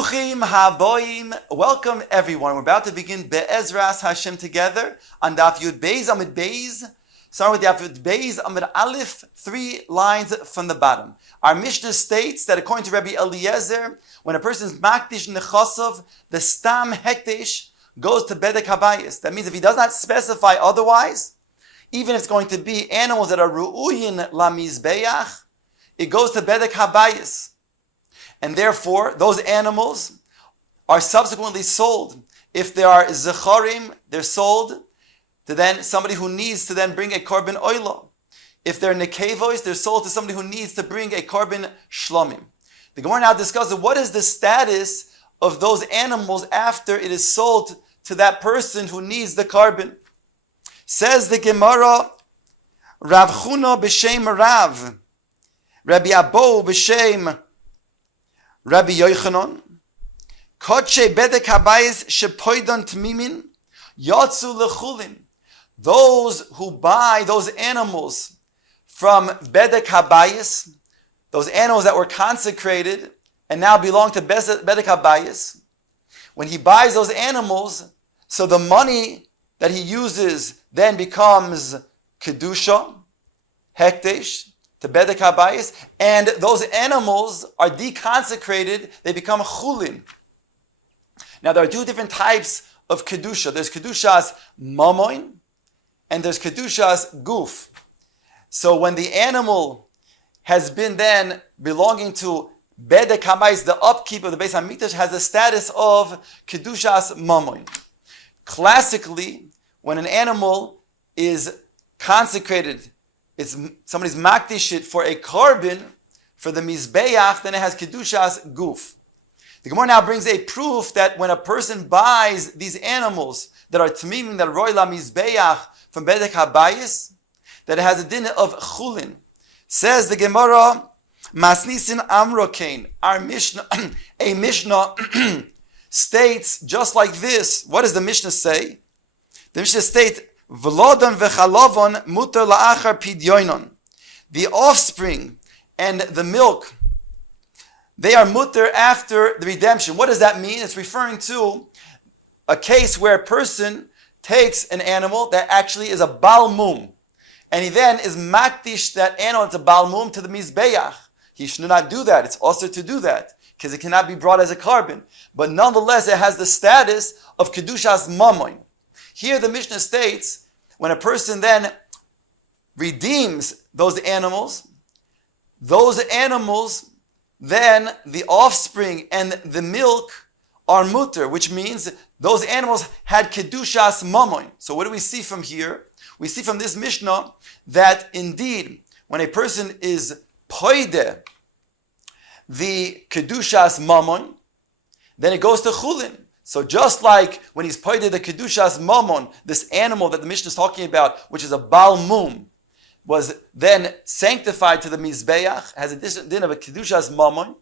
Bruchim haboim. Welcome everyone. We're about to begin Be'ezras Hashem together on Daf Yud Beis Amud Beis. Starting with Daf Yud Beis Amud Aleph, 3 lines from the bottom. Our Mishnah states that according to Rabbi Eliezer, when a person is makdish nechasov, the stam hekdesh goes to bedek habayis. That means if he does not specify otherwise, even if it's going to be animals that are ru'uyin lamizbeach, it goes to bedek habayis. And therefore, those animals are subsequently sold. If they are zecharim, they're sold to then somebody who needs to then bring a korban oila. If they're nekevos, they're sold to somebody who needs to bring a korban shlomim. The Gemara now discusses what is the status of those animals after it is sold to that person who needs the korban. Says the Gemara, Rav Chuna b'shem Rav, Rabbi Abo b'shem Rabbi Yochanan, Kodshe bedek habayis shepoidon tmimin, yatsu lechulin. Those who buy those animals from bedek habayis, those animals that were consecrated and now belong to bedek habayis, when he buys those animals, so the money that he uses then becomes kedusha, hekdesh, to bedek habayis, and those animals are deconsecrated, they become chulin. Now there are 2 different types of kedusha. There's kedushas mamoin, and there's kedushas guf. So when the animal has been then belonging to bedek habayis, the upkeep of the Beis Hamikdash has the status of kedushas mamoin. Classically, when an animal is consecrated, it's somebody's makdish it for a korban for the mizbeach, then it has kedushas guf. The Gemara now brings a proof that when a person buys these animals that are tmimim, that roy la mizbeach from bedek habayis, that it has a din of chulin. Says the Gemara, masnisin amrokein. Our Mishnah, a Mishnah states just like this. What does the Mishnah say? The Mishnah states, V'lodon v'chalovon muter la'achar pidyonon. The offspring and the milk, they are muter after the redemption. What does that mean? It's referring to a case where a person takes an animal that actually is a balmum, and he then is makdish that animal, it's a balmum, to the mizbeach. He should not do that. It's also to do that, because it cannot be brought as a korban. But nonetheless, it has the status of kedushas mamoin. Here the Mishnah states, when a person then redeems those animals, then the offspring and the milk are muter, which means those animals had kedushas mamoin. So what do we see from here? We see from this Mishnah that indeed, when a person is poide the kedushas mamoin, then it goes to chulin. So just like when he's poided the kedushas mammon, this animal that the Mishnah is talking about, which is a balmum, was then sanctified to the mizbeach, has a din of a kedushas mammon,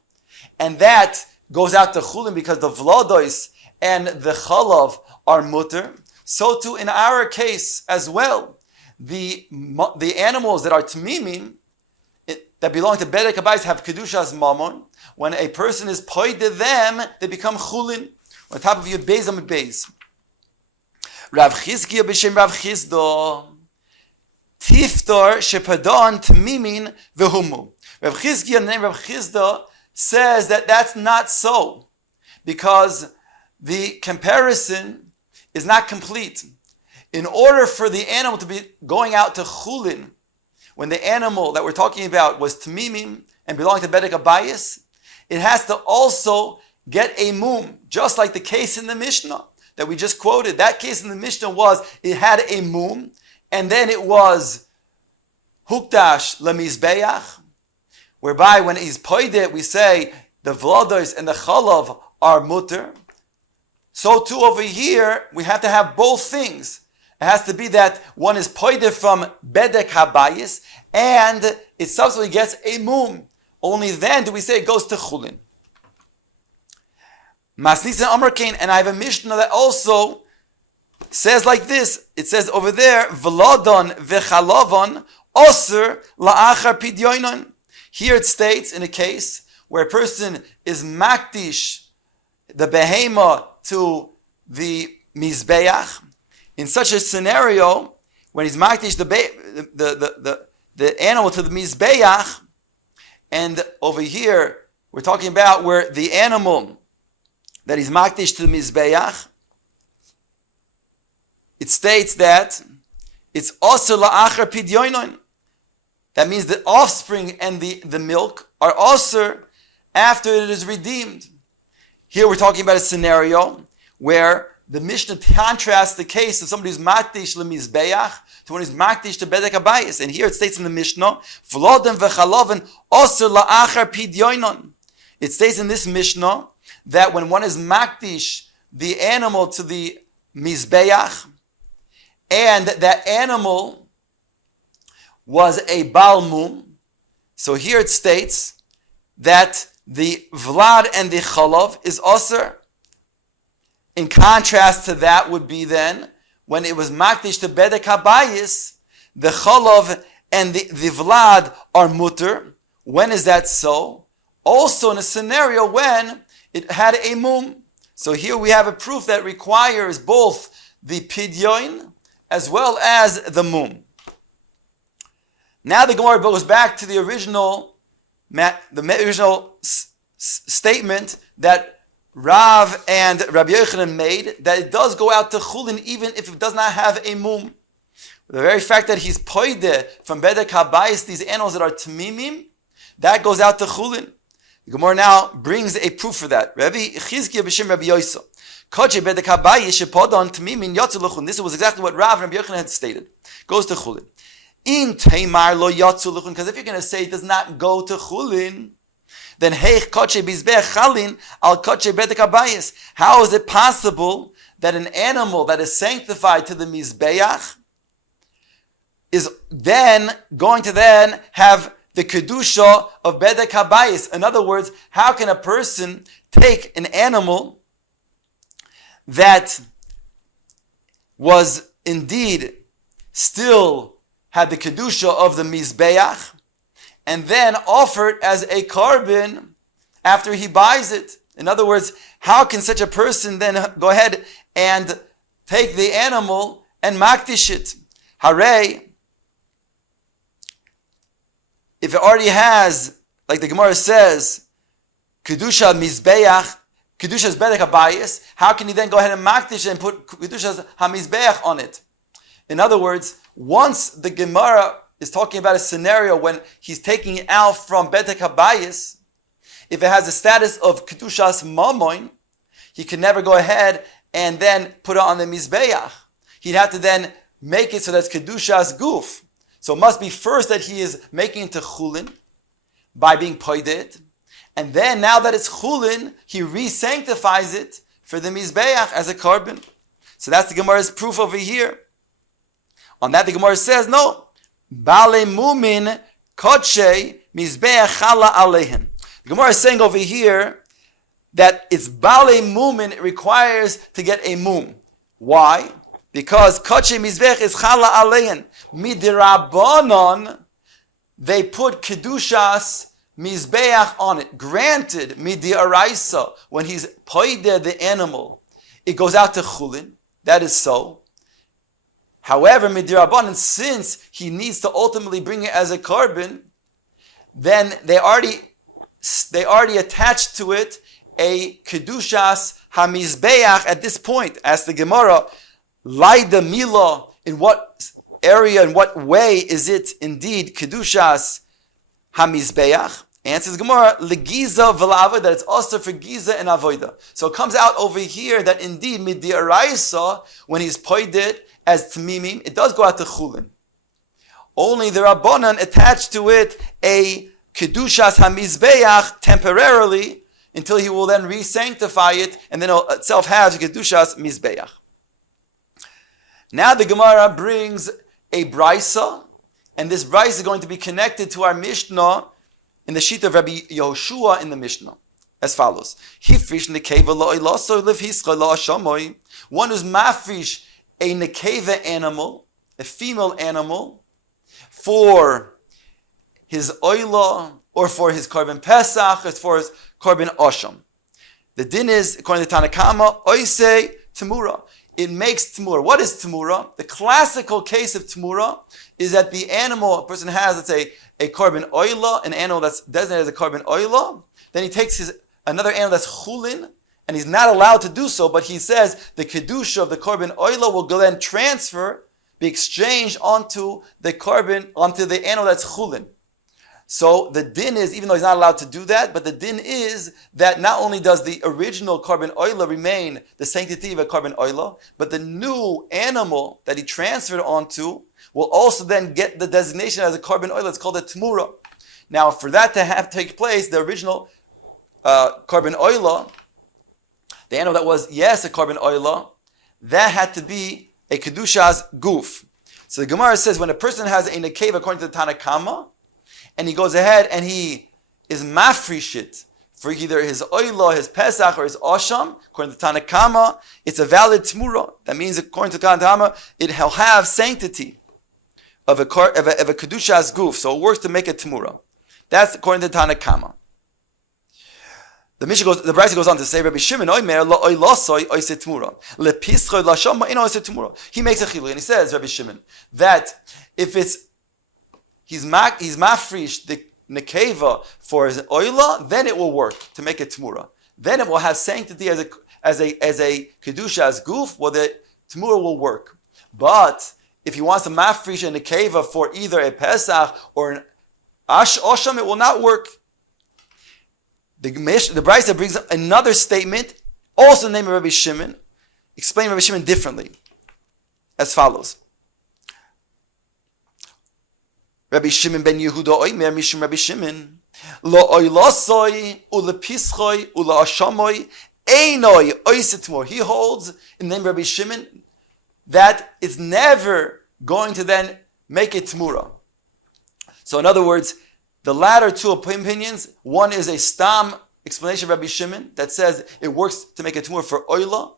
and that goes out to chulin because the vladois and the chalav are mutter. So too in our case as well, the animals that are tmimim, that belong to bedek habayis, have kedushas mammon. When a person is poided them, they become chulin. On top of Yud Beis Amud Beis, Rav Chizkiya b'shem Rav Chizda, Tiftor shepadon tmimin v'humu. Rav Chizkiya, the name Rav Chizda, says that that's not so, because the comparison is not complete. In order for the animal to be going out to chulin, when the animal that we're talking about was tmimim and belonged to bedek habayis, it has to also get a mum, just like the case in the Mishnah that we just quoted. That case in the Mishnah was, it had a mum, and then it was hukdash lemizbeach, whereby when he's poided, we say the vlados and the chalav are mutter. So too over here, we have to have both things. It has to be that one is poided from bedek habayis, and it subsequently gets a mum. Only then do we say it goes to chulin. Masnisin Amrkain, and I have a Mishnah that also says like this. It says over there, V'lodon v'chalavon osir la'achar pidyonon. Here it states in a case where a person is makdish the behema to the mizbeach. In such a scenario, when he's makdish the animal to the mizbeach, and over here we're talking about where the animal that is makdish to the mizbeach, it states that it's also la'achar pidyonon. That means the offspring and the milk are also after it is redeemed. Here we're talking about a scenario where the Mishnah contrasts the case of somebody who's makdish lemizbeach to one who's makdish to bedek habayis. And here it states in the Mishnah, v'loden v'chaloven osur la'achar pidyonon. It states in this Mishnah that when one is makdish the animal to the mizbeach, and that animal was a Baal Mum, so here it states that the Vlad and the Chalav is Osir. In contrast to that would be then, when it was Makdish to Bedek HaBayis, the Chalav and the Vlad are Mutter. When is that so? Also in a scenario when it had a Mum. So here we have a proof that requires both the Pidyon as well as the Mum. Now the Gemara goes back to the original statement that Rav and Rabbi Yochanan made, that it does go out to Chulin even if it does not have a Mum. The very fact that he's poide from Bedek HaBayis, these animals that are Tamimim, that goes out to Chulin. The Gemara now brings a proof for that. Rabbi Chizkiya b'shem Rabbi Yosef. This was exactly what Rav and Rabbi Yochanan had stated. Goes to Chulin. In Taimar lo yatzu luchun, because if you're going to say it does not go to Chulin, then heich koche bizbech chalin al koche bedek habayis. How is it possible that an animal that is sanctified to the mizbeach is then going to then have the kedusha of bedek habayis? In other words, how can a person take an animal that was indeed still had the kedusha of the mizbeach and then offer it as a carbon after he buys it? In other words, how can such a person then go ahead and take the animal and makdish it? Hare, if it already has, like the Gemara says, kedusha mizbeach, kedusha's bedek habayis, how can he then go ahead and makdish it and put kedusha's hamizbeach on it? In other words, once the Gemara is talking about a scenario when he's taking it out from bedek habayis, if it has a status of kedushas mamoin, he can never go ahead and then put it on the mizbeach. He'd have to then make it so that's kedushas guf. So it must be first that he is making it to chulin by being poided, and then now that it's chulin, he re-sanctifies it for the mizbeach as a carbon. So that's the Gemara's proof over here. On that the Gemara says, no, Bale mumin kodshe mizbeach chala alehin. The Gemara is saying over here that it's Bale mumin, it requires to get a mum. Why? Because kodshe mizbeach is chala alehin. Midirabanon, they put kedushas mizbeach on it. Granted, midiaraisa, when he's poideh the animal, it goes out to chulin. That is so. However, midirabanan, since he needs to ultimately bring it as a carbon, then they already attached to it a kedushas hamizbeach at this point. As the Gemara, laida mila, in what area, in what way is it indeed kedushas hamizbeach? Answers Gemara, legiza v'la'avodah, that it's also for giza and avodah. So it comes out over here that indeed midiaraisa, when he's poided as tmimim, it does go out to chulin. Only the Rabbanan attached to it a kedushas hamizbeach temporarily until he will then re-sanctify it, and then itself has a kedushas mizbeach. Now the Gemara brings a brisa, and this brisa is going to be connected to our Mishnah in the sheet of Rabbi Yehoshua in the Mishnah, as follows: Hifrish nekeva lo'ilaso levhischa la'ashamoy. One who's mafrish a nekeva animal, a female animal, for his oila, or for his korban pesach, or for his korban asham. The din is, according to Tanakama, oise temura. It makes temura. What is temura? The classical case of temura is that the animal a person has, let's say, a korban oila, an animal that's designated as a korban oila. Then he takes another animal that's chulin, and he's not allowed to do so, but he says the kedusha of the korban oila will then be exchanged onto the animal that's chulin. So the din is, even though he's not allowed to do that, but the din is that not only does the original korban oila remain the sanctity of a korban oila, but the new animal that he transferred onto will also then get the designation as a korban oila. It's called a temura. Now, for that to take place, the original korban oila, the animal that was, a korban oila, that had to be a kedusha's guf. So the Gemara says when a person has a nekeva according to the Tanakama, and he goes ahead and he is mafrishit for either his oila, his pesach, or his asham, according to Tanakama, it's a valid tmura. That means according to Tanakama, it'll have sanctity of a kedusha's guf, so it works to make a tmura. That's according to Tanakama. The Brisa goes on to say, Rabbi Shimon oimer lo oilasoi oise tmura lepischoy lashama ino oise tmura. He makes a chilui and he says, Rabbi Shimon, that if he's mafrish the nekeva for his oila, then it will work to make a tmura. Then it will have sanctity as a kedusha as guf. Well, the tmura will work. But if he wants to mafrish a nekeva for either a pesach or an asham, it will not work. The Brisa brings up another statement, also named Rabbi Shimon, explaining Rabbi Shimon differently, as follows. Rabbi Shimon ben Yehuda oimer mishum Rabbi Shimon lo oilasoi ulepischoi uleashamoy einoi oisetmor. He holds in the name of Rabbi Shimon that it's never going to then make it tmura. So in other words, the latter two opinions, one is a stam explanation of Rabbi Shimon that says it works to make a tmura for oila,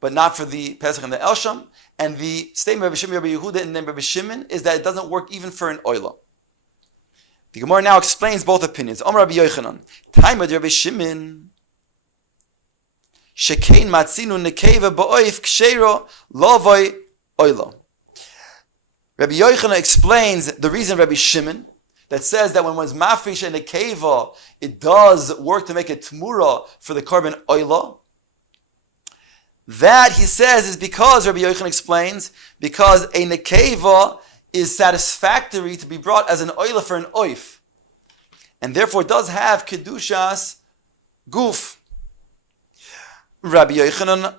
but not for the pesach and the elsham. And the statement of Rabbi Shimon, Rabbi Yehuda, and then Rabbi Shimon is that it doesn't work even for an oila. The Gemara now explains both opinions. Omer Rabbi Yochanan, time with Rabbi Shimon, shekein matzinu nekeva ba'oif kshero lovoi oila. Rabbi Yochanan explains the reason Rabbi Shimon that says that when one's mafrish and nekeva, it does work to make a tmura for the korban oila. That, he says, is because, Rabbi Yochanan explains, because a nekeva is satisfactory to be brought as an oila for an oif. And therefore it does have kedushas guf. Rabbi Yochanan,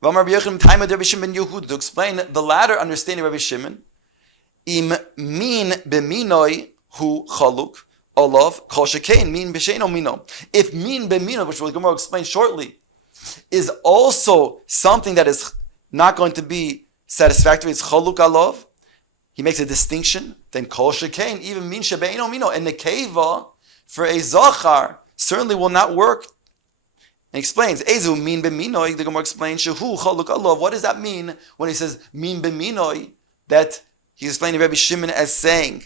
Rabbi Yochanan, time of Rabbi Shimon ben Yehuda, to explain the latter understanding of Rabbi Shimon, im min beminoi hu chaluk olav kol shekein min b'sheino mino. If min b'mino, which we'll Gemara explain shortly, is also something that is not going to be satisfactory, it's chaluk alav, he makes a distinction, then kol shekein, even min shebeino mino, and nekeva for a zachar certainly will not work. And he explains, ezu min b'minoi, the Gemara explains, shehu chaluk alav. What does that mean when he says min b'minoi? That he's explaining Rabbi Shimon as saying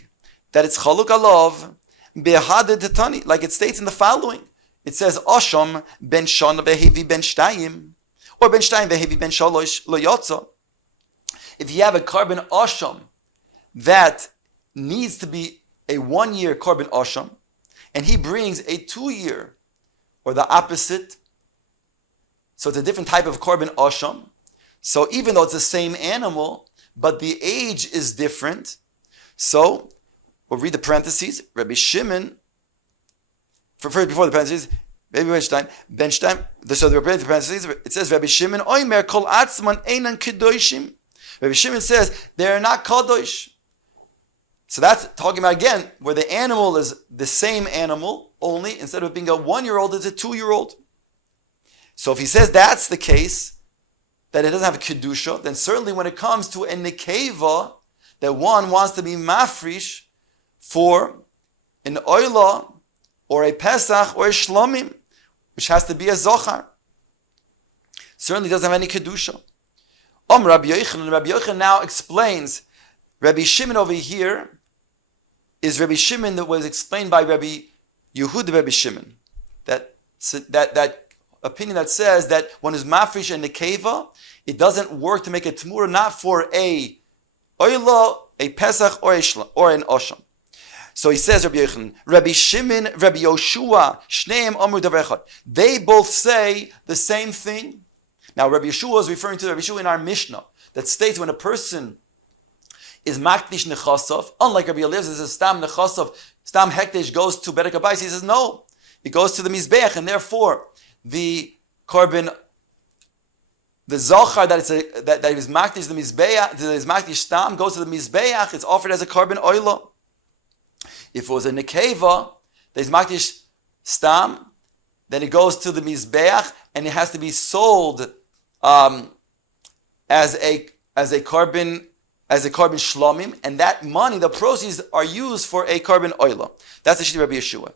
that it's chaluk alav behaded tetani, like it states in the following. It says Asham ben Shana behevi ben Shtayim, or ben Shtayim behevi ben Shalosh lo yotza. If you have a korban Asham that needs to be a 1-year korban Asham, and he brings a 2-year, or the opposite, so it's a different type of korban Asham. So even though it's the same animal, but the age is different, so we'll read the parentheses. Rabbi Shimon, before the parentheses, maybe Ben Shtayim. So the parentheses, it says Rabbi Shimon oimer kol atzman einan kedoshim. Rabbi Shimon says they are not kadosh. So that's talking about again where the animal is the same animal, only instead of being a 1-year-old, it's a 2-year-old. So if he says that's the case, that it doesn't have a kedusha, then certainly when it comes to a nekeva, that one wants to be mafrish for an oila, or a Pesach, or a Shlomim, which has to be a Zochar. Certainly doesn't have any Kedusha. Rabbi Yochanan now explains, Rabbi Shimon over here is Rabbi Shimon that was explained by Rabbi Yehuda Rabbi Shimon. That opinion that says that one is mafrish and nekeva, it doesn't work to make a tmura, not for a oila, a pesach, or an osham. So he says, Rabbi Yochanan, Rabbi Shimon, Rabbi Yoshua, Shneim Amru Davar Echad. They both say the same thing. Now, Rabbi Yoshua is referring to Rabbi Yoshua in our Mishnah that states when a person is makdish nechasov, unlike Rabbi Eliezer, says stam nechasov, stam hekdesh goes to Bedek Habayis. He says no, it goes to the mizbeach, and therefore the korban, the zochar that is makdish the mizbeach, that is makdish stam goes to the mizbeach. It's offered as a korban oila. If it was a nekeva, that is makdish stam, then it goes to the mizbeach, and it has to be sold as a korban shlomim, and that money, the proceeds, are used for a korban oila. That's the shita Rabbi Yeshua.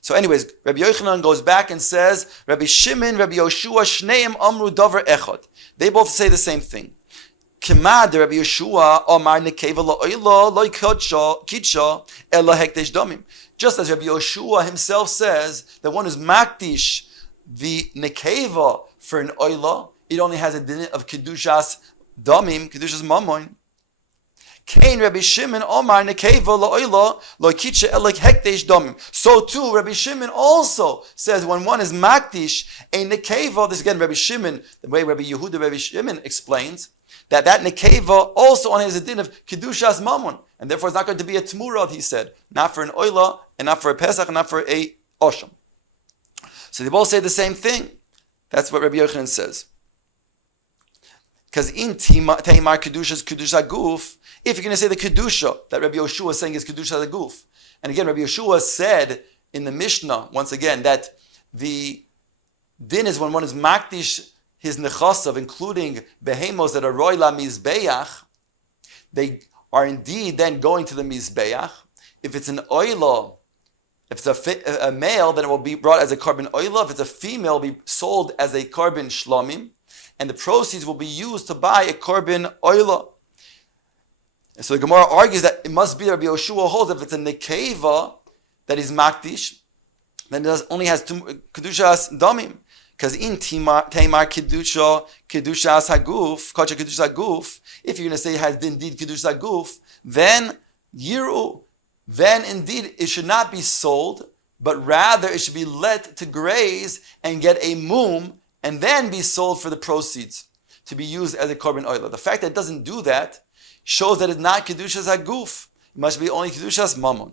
So, anyways, Rabbi Yochanan goes back and says, Rabbi Shimon, Rabbi Yoshua, Shneim Amru Davar Echad. They both say the same thing. Kimad Rabbi Yeshua Omar Nekeva La'oila Lo Kitcha Ela Hekdesh Domim. Just as Rabbi Yeshua himself says that one is makdish the nekeva for an oila, it only has a din of kedushas domim, kedushas mamoin. Kain Rabbi Shimon Omar nekeva la'oila lo kitche elek hekdesh domim. So too, Rabbi Shimon also says when one is makdish a nekeva. This again, Rabbi Shimon, the way Rabbi Yehuda Rabbi Shimon explains that nekeva also only has a din of kedushas mamon, and therefore it's not going to be a tmurah. He said, not for an oila, and not for a pesach, and not for a osham. So they both say the same thing. That's what Rabbi Yochanan says. Because in Teimar Kedusha's Kedusha Guf, if you're going to say the Kedusha that Rabbi Yoshua is saying is Kedusha the Guf, and again, Rabbi Yoshua said in the Mishnah, once again, that the din is when one is makdish his nechasav, including behemos that are roila mizbeach, they are indeed then going to the mizbeach. If it's an oila, if it's a male, then it will be brought as a korban oila. If it's a female, it will be sold as a korban shlomim, and the proceeds will be used to buy a korban oila. And so the Gemara argues that it must be Rabbi Yoshua holds if it's a nekeva that is makdish, then it only has kedushas domim. Because in Teimar Kedushas Haguf, Kocha Kedushas Haguf, if you're going to say it has indeed Kedushas Haguf, then Yiru, then indeed it should not be sold, but rather it should be let to graze and get a mum, and then be sold for the proceeds to be used as a korban oila. The fact that it doesn't do that shows that it's not Kedushas Haguf. It must be only Kedushas Mammon.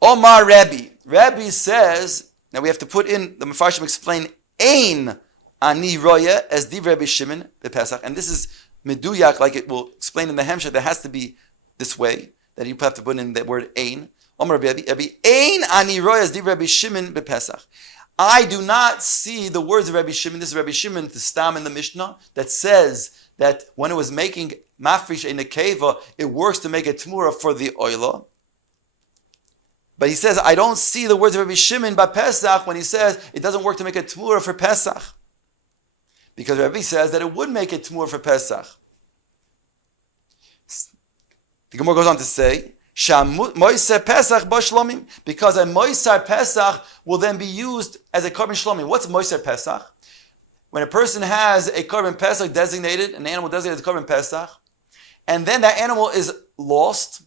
Omar Rebbe. Rebbe says, now we have to put in, the Mefarshim explain, Ein Ani Roya as Div Rebbe Shimon Pesach. And this is Meduyak, like it will explain in the Hemshah, that has to be this way, that you have to put in the word Ein. Omar Rebbe, Ein Ani Roya as Div Rebbe Shimon Pesach. I do not see the words of Rebbe Shimon. This is Rebbe Shimon, the Stam in the Mishnah, that says that when it was making mafrish a nekeva, it works to make a tmura for the oila. But he says, I don't see the words of Rabbi Shimon by Pesach when he says it doesn't work to make a tmura for Pesach. Because Rabbi says that it would make a tmura for Pesach. The Gemara goes on to say, Moiser Pesach B'Shlomim, because a Moiser Pesach will then be used as a korban shlomim. What's Moiser Pesach? When a person has a korban Pesach designated, an animal designated as korban Pesach, and then that animal is lost,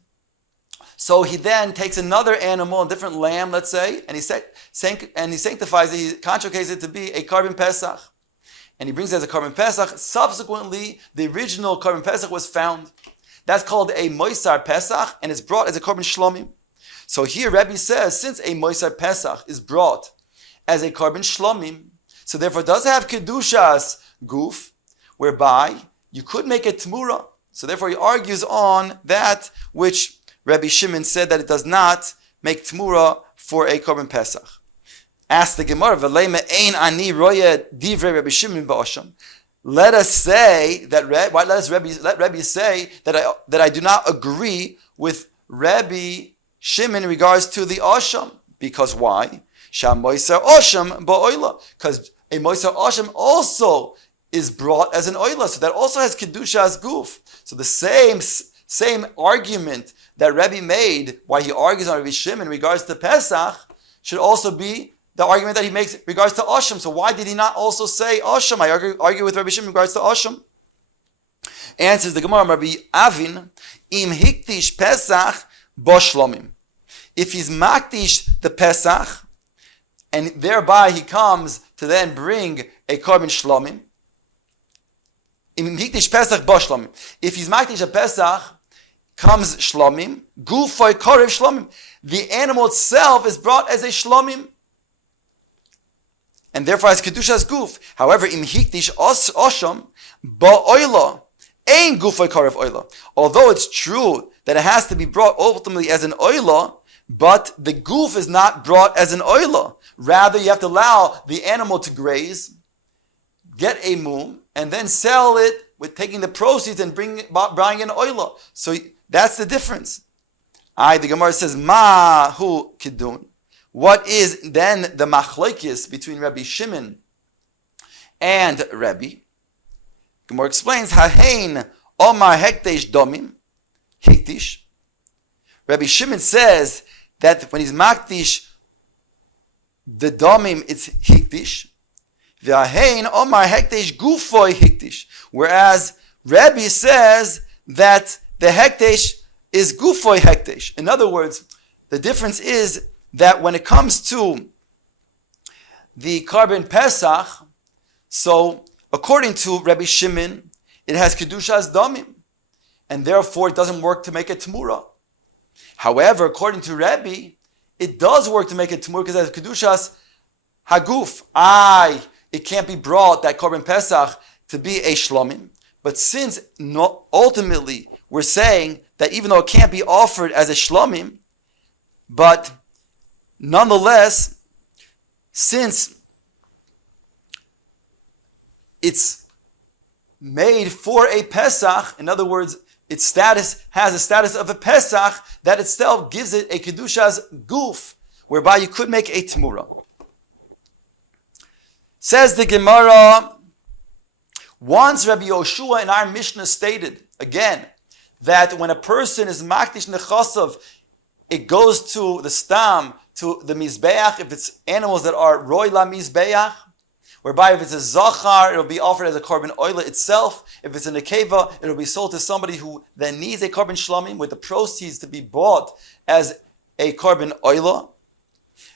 so he then takes another animal, a different lamb, let's say, and he sanctifies it, he consecrates it to be a korban Pesach. And he brings it as a korban Pesach. Subsequently, the original korban Pesach was found. That's called a Moisar Pesach, and it's brought as a korban shlomim. So here Rebbe says, since a Moisar Pesach is brought as a korban shlomim, so therefore it does have kedushas guf, whereby you could make a tmura. So therefore he argues on that which Rabbi Shimon said that it does not make tmura for a korban Pesach. Ask the Gemara, "V'leima ein ani roya divrei Rabbi Shimon ba'osham." Let us say that. Let Rabbi say that I do not agree with Rabbi Shimon in regards to the osham. Because why? Sham moiser osham ba'oila. Because a moiser osham also is brought as an oila, so that also has kedushas guf. So the same argument that Rebbe made, why he argues on Rabbi Shimon in regards to Pesach, should also be the argument that he makes in regards to Asham. So why did he not also say Asham? I argue with Rabbi Shimon in regards to Asham. Answers the Gemara, Rabbi Avin, Im Hiktish Pesach Boshlomim. If he's Maktish the Pesach, and thereby he comes to then bring a korban Shlomim, Im Hiktish Pesach Boshlomim. If he's Maktish a Pesach, comes Shlomim, Gufoy Korev Shlomim. The animal itself is brought as a Shlomim, and therefore has Kedushas Guf. However, Im Hiktish Osham Ba'oila, Ein Gufoy Korev Oila. Although it's true that it has to be brought ultimately as an Oila, but the Guf is not brought as an Oila. Rather, you have to allow the animal to graze, get a mum, and then sell it with taking the proceeds and buying an Oila. So that's the difference. The Gemara says, Ma hu kidun. What is then the machlokes between Rabbi Shimon and Rabbi? Gemara explains, Hahein Omar Hektesh Domim, Hektish. Rabbi Shimon says that when he's Maktish, the Domim, it's Hektish. V'Hahein Omar Hektesh Gufoy Hektish. Whereas Rabbi says that the Hektesh is Gufoy Hektesh. In other words, the difference is that when it comes to the korban Pesach, so according to Rabbi Shimon, it has Kedushas Domim, and therefore it doesn't work to make a Tmura. However, according to Rabbi, it does work to make a Tmura because it has Kedushas Haguf. It can't be brought, that korban Pesach, to be a Shlomim. But since ultimately we're saying that even though it can't be offered as a Shlomim, but nonetheless, since it's made for a Pesach, in other words, its status has a status of a Pesach, that itself gives it a Kedushas Guf, whereby you could make a Tmura. Says the Gemara, once Rabbi Yoshua in our Mishnah stated, again, that when a person is Maktish Nechasav, it goes to the Stam, to the Mizbeach, if it's animals that are Roy La Mizbeach, whereby if it's a Zachar, it'll be offered as a korban oila itself. If it's a Nekeva, it'll be sold to somebody who then needs a korban Shlomim with the proceeds to be bought as a korban oila.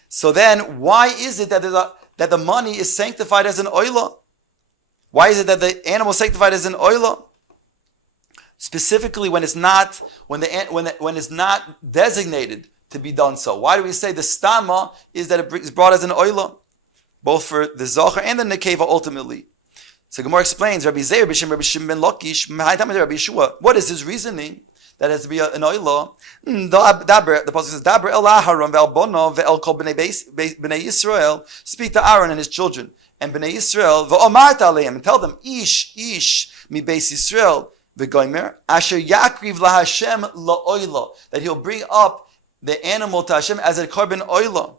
So then, why is it that the money is sanctified as an oila? Why is it that the animal is sanctified as an oila? Specifically, when it's not when it's not designated to be done so. Why do we say the stama is that it is brought as an oila, both for the zachar and the nekeva ultimately? So Gemara explains, Rabbi Zeir b'shem Rabbi Shimon ben Lakish, Rabbi Yeshua. What is his reasoning that it has to be an oila? The pasuk says, "Daber el Aharon ve'el bono ve'el kol bnei Yisrael." Speak to Aaron and his children and bnei Yisrael ve'omart aleim, and tell them, Ish mi beis Yisrael v'goymer asher yakriv laHashem la'oila, that he'll bring up the animal to Hashem as a korban oila.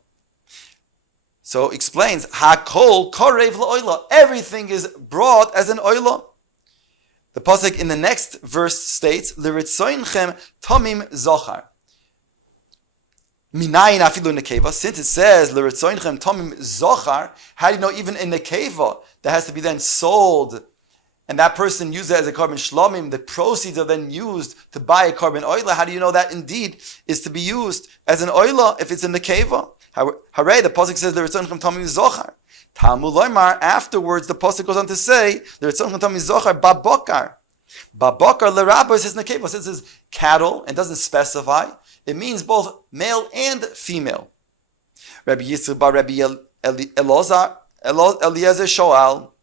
So explains, Hakol korev la'oila, everything is brought as an oila. The pasuk in the next verse states, L'ritzoinchem tomim zochar. Minayin afilu nekeva. Since it says L'ritzoinchem tomim zochar, how do you know even in nekeva that has to be then sold, and that person used it as a korban shlomim, the proceeds are then used to buy a korban oila? How do you know that indeed is to be used as an oila if it's in nekeva? Hooray, the pasuk says L'ritzoinchem tomim zochar. Talmud Loimar, afterwards the pasuk goes on to say, babokar. Babokar l'rabba is his nekeva. Since it says cattle and doesn't specify, it means both male and female. Rabbi Yisrael bar Rabbi Eliezer Shoal,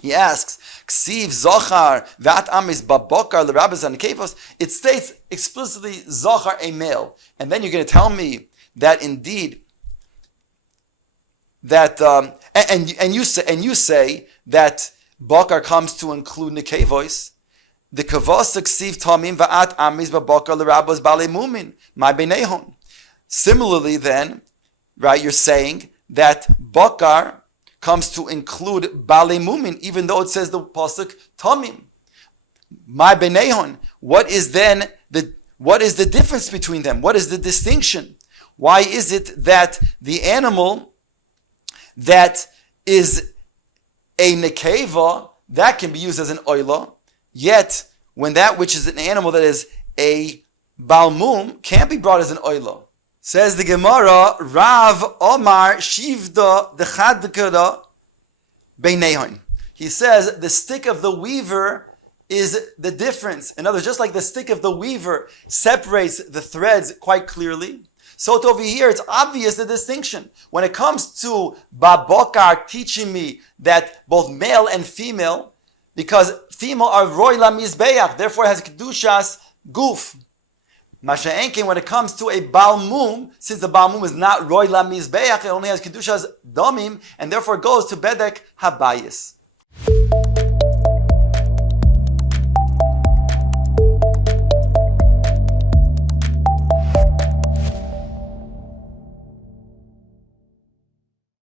he asks, Ksiv Zochar Vat Amis Babokar l'rabbas and nekevos. It states explicitly Zochar, a male, and then you're going to tell me that indeed that and you say that bakar comes to include nekevos. The kavos ksiv tamim va'at amis babakar l'rabbos balei mumin my benehon. Similarly, then, right, you're saying that bakar comes to include balei mumin, even though it says the pasuk tamim my benehon. What is the difference between them? What is the distinction? Why is it that the animal that is a nekeva, that can be used as an oila, yet when that which is an animal that is a balmum can't be brought as an oila? Says the Gemara, Rav Omar Shivda Dechadkara Beinehon. He says the stick of the weaver is the difference. In other words, just like the stick of the weaver separates the threads quite clearly, so over here it's obvious the distinction. When it comes to Babokar teaching me that both male and female, because female are roy la mizbeach, therefore it has kedushas guf. Masha'enkin, when it comes to a balmum, since the balmum is not roy la mizbeach, it only has kedushas domim, and therefore goes to bedek habayis.